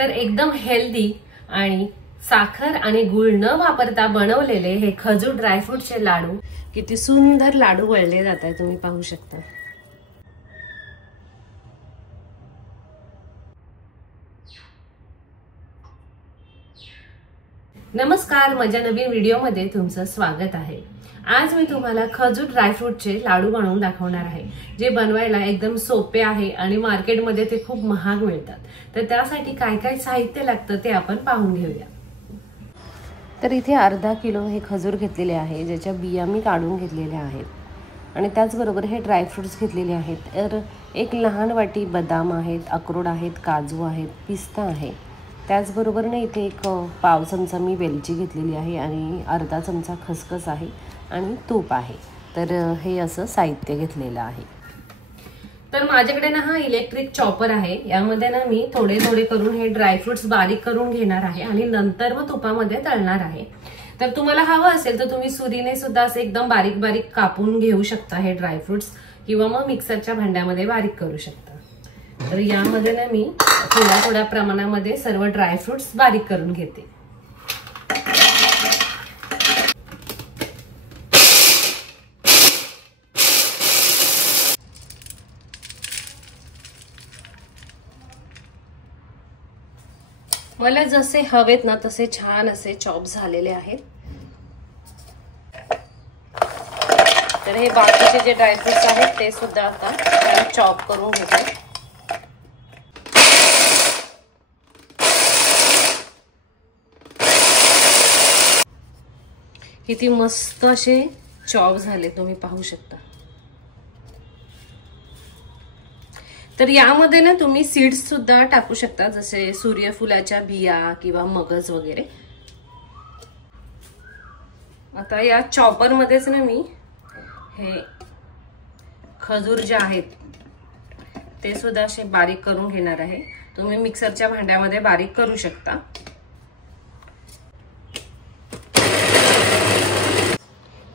तर एकदम हेल्दी आणि साखर आणि गुळ न वापरता बनवलेले हे खजूर ड्रायफ्रूटचे लाडू किती सुंदर लाडू वळले जात आहे, तुम्ही पाहू शकता। नमस्कार, माझ्या नवीन व्हिडिओमध्ये तुमचं स्वागत आहे। आज मी तुम्हाला खजूर ड्रायफ्रूटचे लाडू बनवून दाखवणार आहे, जे बनवायला एकदम सोपे आहे आणि मार्केटमध्ये ते खूप महाग मिळतात। तर त्यासाठी काय काय साहित्य लागतं ते आपण पाहून घेऊया। तर इथे अर्धा किलो हे खजूर घेतलेले आहे, ज्याच्या बिया मी काढून घेतलेल्या आहेत आणि त्याचबरोबर हे ड्रायफ्रूट्स घेतलेले आहेत। तर एक लहान वाटी बदाम आहेत, अक्रोड आहेत, काजू आहेत, पिस्ता आहे। त्याचबरोबर ना इथे एक पाव चमचा मी वेलची घेतलेली आहे आणि अर्धा चमचा खसखस आहे आणि तूप आहे। तर हे असं साहित्य घेतलेलं आहे। तर माझ्याकडे ना हा इलेक्ट्रिक चॉपर आहे, यामध्ये ना मी थोडे थोडे करून हे ड्रायफ्रुट्स बारीक करून घेणार आहे आणि नंतर मग तुपामध्ये तळणार आहे। तर तुम्हाला हवं असेल तर तुम्ही सुरीने सुद्धा असे एकदम बारीक बारीक कापून घेऊ शकता हे ड्रायफ्रुट्स, किंवा मग मिक्सरच्या भांड्यामध्ये बारीक करू शकता। तर यामध्ये ना मी थोड्या थोड्या प्रमाणामध्ये सर्व ड्रायफ्रुट्स बारीक करून घेते। मला जसे हवेत ना तसे छान असे चॉप झालेले आहेत। तर हे बाकीचे जे ड्रायफ्रुट्स आहेत ते सुद्धा आता चॉप करून घेते। किती मस्त असे चॉप झाले, तुम्ही पाहू शकता। तर यामध्ये ना तुम्ही सीड्स सुद्धा टाकू शकता, जसे सूर्यफुलाच्या बिया किंवा मगज वगैरे। आता या चॉपर मध्येच ना मी हे खजूर जे आहेत ते सुद्धा असे बारीक करून घेणार आहे। तुम्ही मिक्सरच्या भांड्यामध्ये बारीक करू शकता।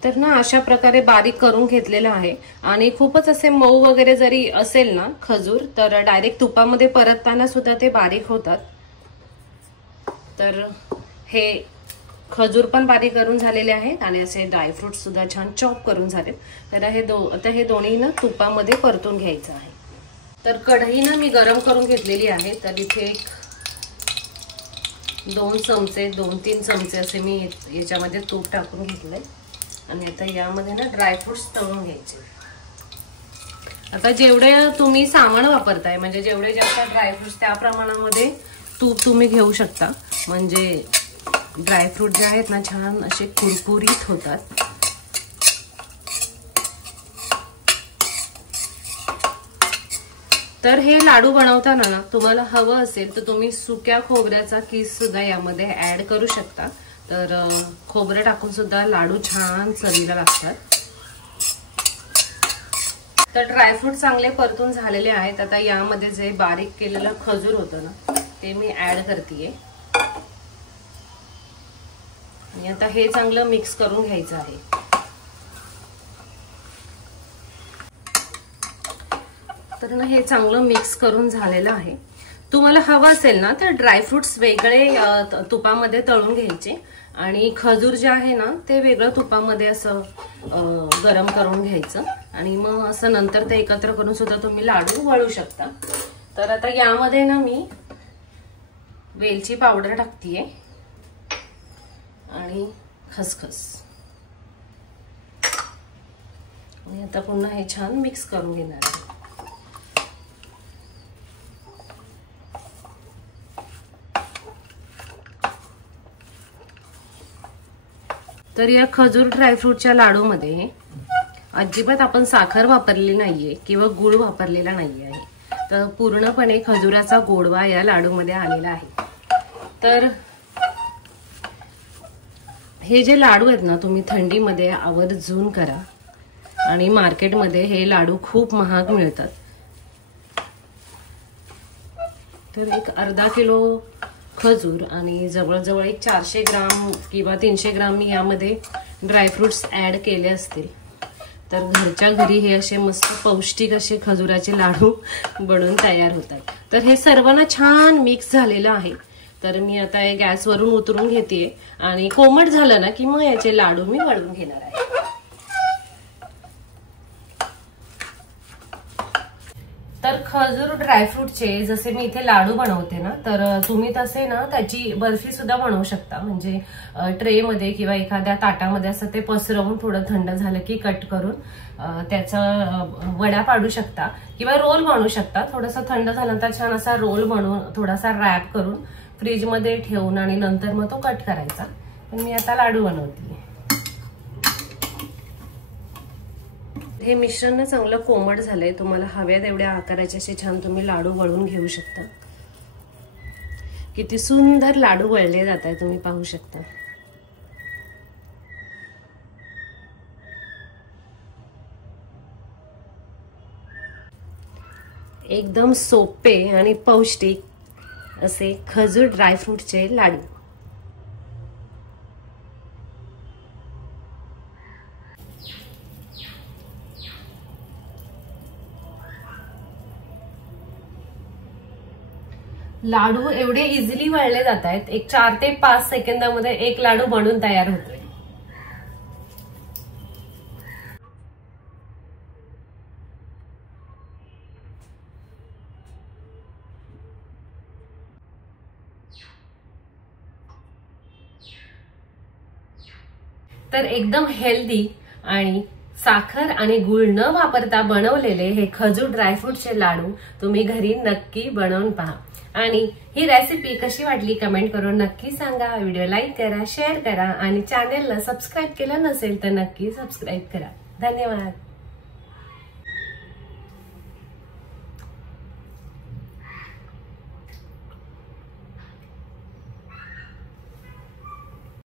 तर ना अशा प्रकारे बारीक करून घेतलेलं आहे आणि खूपच असे मऊ वगैरे जरी असेल ना खजूर, तर डायरेक्ट तुपामध्ये परतताना सुद्धा ते बारीक होतात। तर हे खजूर पण बारीक करून झालेले आहेत आणि असे ड्रायफ्रुट्स सुद्धा छान चॉप करून झालेत। तर आता हे दोन्ही ना तुपामध्ये परतून घ्यायचं आहे। तर कढई ना मी गरम करून घेतलेली आहे। तर इथे 2-3 चमचे असे मी याच्यामध्ये तूप टाकून घेतलंय आणि आता यामध्ये ना ड्रायफ्रुट्स तळून घ्यायचे। आता जेवढे तुम्ही सामान वापरताय, म्हणजे जेवढे जास्त ड्रायफ्रुट्स त्या प्रमाणामध्ये तूप तुम्ही घेऊ शकता, म्हणजे ड्रायफ्रूट जे आहेत ना छान असे कुरकुरीत होतात। तर हे लाडू बनवताना ना तुम्हाला हवं असेल तर तुम्ही सुक्या खोबऱ्याचा किस सुद्धा यामध्ये ऍड करू शकता। तर खोबरं टाकून सुद्धा लाडू छान चवीला लागतात। तर ड्रायफ्रूट चांगले परतून झालेले आहेत। आता यामध्ये जे बारीक केलेलं खजूर होतं ना ते मी ऍड करतेय आणि आता हे चांगलं मिक्स करून घ्यायचं आहे। तर ना हे चांगलं मिक्स करून झालेलं आहे। तुम्हाला हवं असेल ना तर ड्रायफ्रुट्स वेगळे तुपामध्ये तळून घ्यायचे आणि खजूर जे आहे ना ते वेगळं तुपामध्ये असं गरम करून घ्यायचं आणि मग असं नंतर ते एकत्र करून सुद्धा तुम्ही लाडू वळू शकता। तर आता यामध्ये ना मी वेलची पावडर टाकतेय आणि खसखस आणि आता पुन्हा हे छान मिक्स करून घेणार आहे। तर या खजूर ड्रायफ्रूटच्या लाडूमध्ये अजिबात आपण साखर वापरलेली नाहीये किंवा गुळ वापरलेला नाही आहे। तर पूर्णपणे खजुराचा गोडवा या लाडूमध्ये आलेला आहे। तर हे जे लाडू आहेत ना तुम्ही थंडीमध्ये आवर्जून करा आणि मार्केटमध्ये हे लाडू खूप महाग मिळतात। तर एक अर्धा किलो खजूर आणि जवळजवळ एक 400 ग्राम किंवा 300 ग्राम मी यामध्ये ड्रायफ्रुट्स ऍड केले असतील। तर घरच्या घरी हे असे मस्त पौष्टिक असे खजुराचे लाडू बनवून तयार होतात। तर हे सर्व ना छान मिक्स झालेलं आहे। तर मी आता हे गॅसवरून उतरून घेतेय आणि कोमट झालं ना की मग याचे लाडू मी वळून घेणार आहे। तर खजूर ड्रायफ्रूटचे जसे मी इथे लाडू बनवते ना, तर तुम्ही तसे ना त्याची बर्फी सुद्धा बनवू शकता। म्हणजे ट्रे मध्ये किंवा एखाद्या ताटामध्ये असं ते पसरवून थोडं थंड झालं की कट करून त्याचा वडा पाडू शकता किंवा रोल बनवू शकता। थोडंसं थंड झाल्यानंतर छान असा रोल बनवून थोडासा रॅप करून फ्रीज मध्ये ठेवून आणि नंतर मग तो कट करायचा। पण मी आता लाडू बनवते। हे मिश्रण चांगलं कोमट झालंय। तुम्हाला हव्या तेवढ्या आकाराचे असे छान तुम्ही लाडू वळून घेऊ शकता। किती सुंदर लाडू वळले जात आहे तुम्ही पाहू शकता। एकदम सोपे आणि पौष्टिक असे खजूर ड्रायफ्रूटचे लाडू। लाडू एवढे इझिली वळले जात आहेत। एक 4 ते 5 सेकंदामध्ये एक लाडू बनून तयार होतोय। तर एकदम हेल्दी आणि साखर आणि गुळ न वापरता बनवलेले हे खजूर ड्रायफ्रूटचे लाडू तुम्ही घरी नक्की बनवून पहा। आणि ही रेसिपी कशी वाटली कमेंट करून नक्की सांगा। व्हिडिओ लाईक करा, शेअर करा आणि चॅनेलला सबस्क्राईब केलं नसेल तर नक्की सबस्क्राईब करा। धन्यवाद।